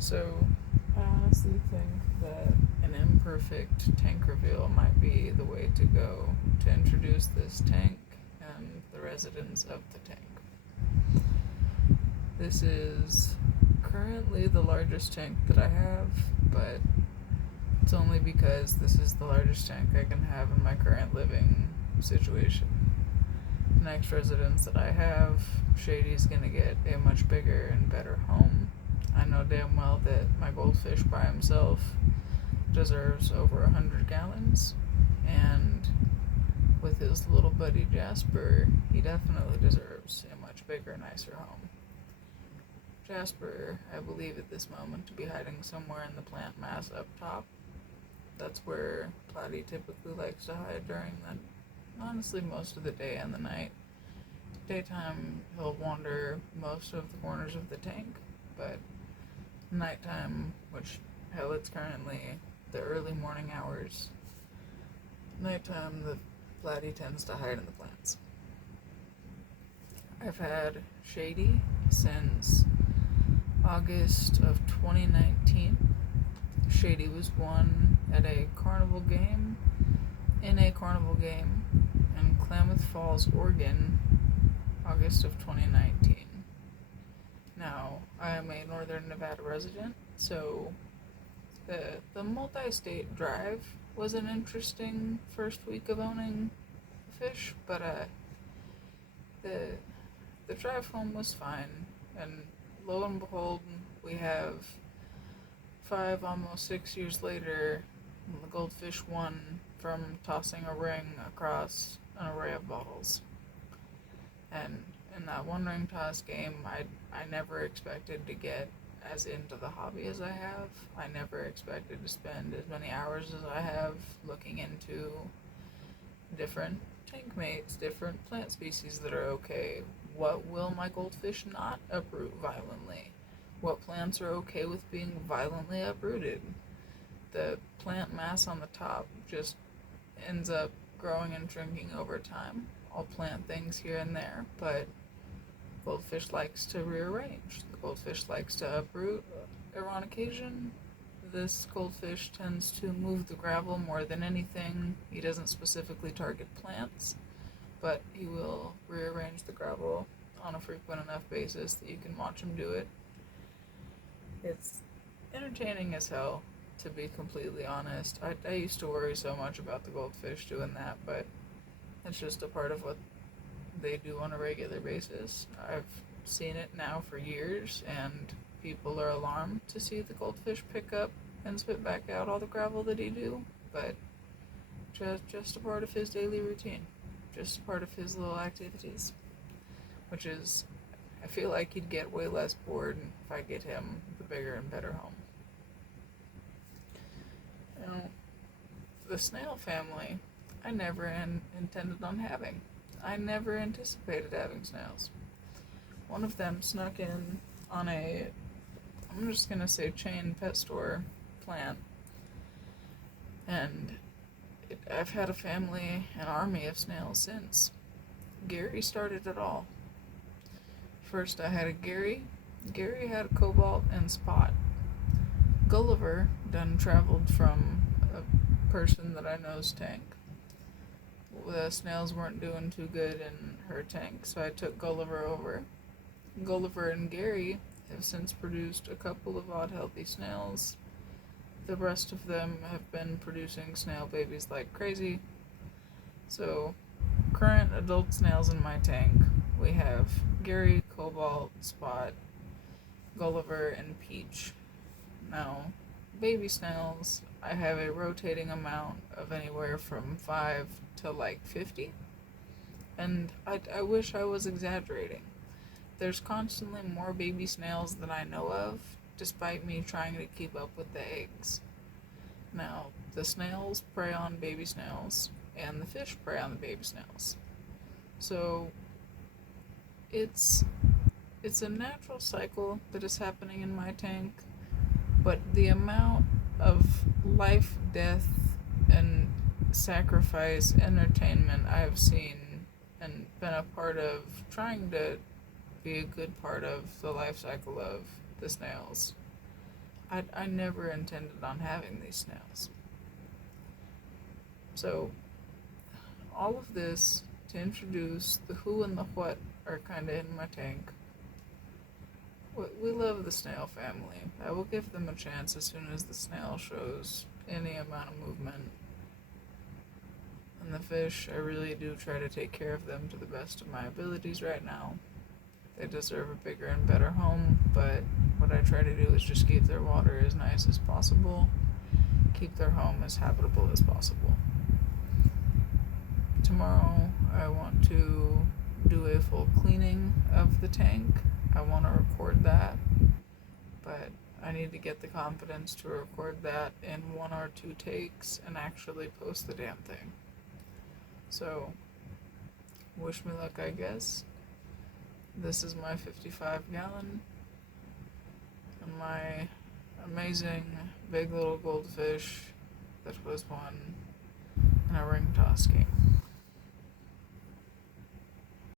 So, I honestly think that an imperfect tank reveal might be the way to go to introduce this tank and the residents of the tank. This is currently the largest tank that I have, but it's only because this is the largest tank I can have in my current living situation. The next residence that I have, Shady's gonna get a much bigger and better home. I know damn well that my goldfish by himself deserves over 100 gallons, and with his little buddy Jasper, he definitely deserves a much bigger, nicer home. Jasper, I believe at this moment to be hiding somewhere in the plant mass up top. That's where Platy typically likes to hide during honestly most of the day and the night. Daytime, he'll wander most of the corners of the tank, but nighttime, which, hell, it's currently the early morning hours. Nighttime, the platy tends to hide in the plants. I've had Shady since August of 2019. Shady was won at a carnival game, in Klamath Falls, Oregon, August of 2019. Now, I am a Northern Nevada resident, so the multi-state drive was an interesting first week of owning fish, but the the drive home was fine, and lo and behold, we have 5, almost 6 years later, the Goldfish won from tossing a ring across an array of bottles. And in that one ring toss game, I never expected to get as into the hobby as I have. I never expected to spend as many hours as I have looking into different tank mates, different plant species that are okay. What will my goldfish not uproot violently? What plants are okay with being violently uprooted? The plant mass on the top just ends up growing and shrinking over time. I'll plant things here and there, but goldfish likes to rearrange. The goldfish likes to uproot. On occasion, this goldfish tends to move the gravel more than anything. He doesn't specifically target plants, but he will rearrange the gravel on a frequent enough basis that you can watch him do it. It's entertaining as hell, to be completely honest. I used to worry so much about the goldfish doing that, but it's just a part of what they do on a regular basis. I've seen it now for years, and people are alarmed to see the goldfish pick up and spit back out all the gravel that he do, but just a part of his daily routine, just a part of his little activities, which is, I feel like he'd get way less bored if I get him the bigger and better home. Now, the snail family, I never intended on having. I never anticipated having snails. One of them snuck in on I'm just gonna say chain pet store plant, and I've had a family, an army of snails since. Gary started it all. First, I had a Gary. Gary had a cobalt and spot. Gulliver done traveled from a person that I know's tank. The snails weren't doing too good in her tank, so I took Gulliver over. Gulliver and Gary have since produced a couple of odd healthy snails. The rest of them have been producing snail babies like crazy. So, current adult snails in my tank, we have Gary, Cobalt, Spot, Gulliver, and Peach. Now, baby snails, I have a rotating amount of anywhere from 5 to like 50. And I wish I was exaggerating. There's constantly more baby snails than I know of, despite me trying to keep up with the eggs. Now, the snails prey on baby snails, and the fish prey on the baby snails. So, it's a natural cycle that is happening in my tank, but the amount of life, death, and sacrifice, entertainment I've seen and been a part of, trying to be a good part of the life cycle of the snails. I never intended on having these snails. So, all of this to introduce the who and the what are kind of in my tank. We love the snail family. I will give them a chance as soon as the snail shows any amount of movement. And the fish, I really do try to take care of them to the best of my abilities right now. They deserve a bigger and better home, but what I try to do is just keep their water as nice as possible, keep their home as habitable as possible. Tomorrow, I want to do a full cleaning of the tank. I want to record that, but I need to get the confidence to record that in 1 or 2 takes and actually post the damn thing. So, wish me luck, I guess. This is my 55-gallon and my amazing big little goldfish that was won in a ring toss game.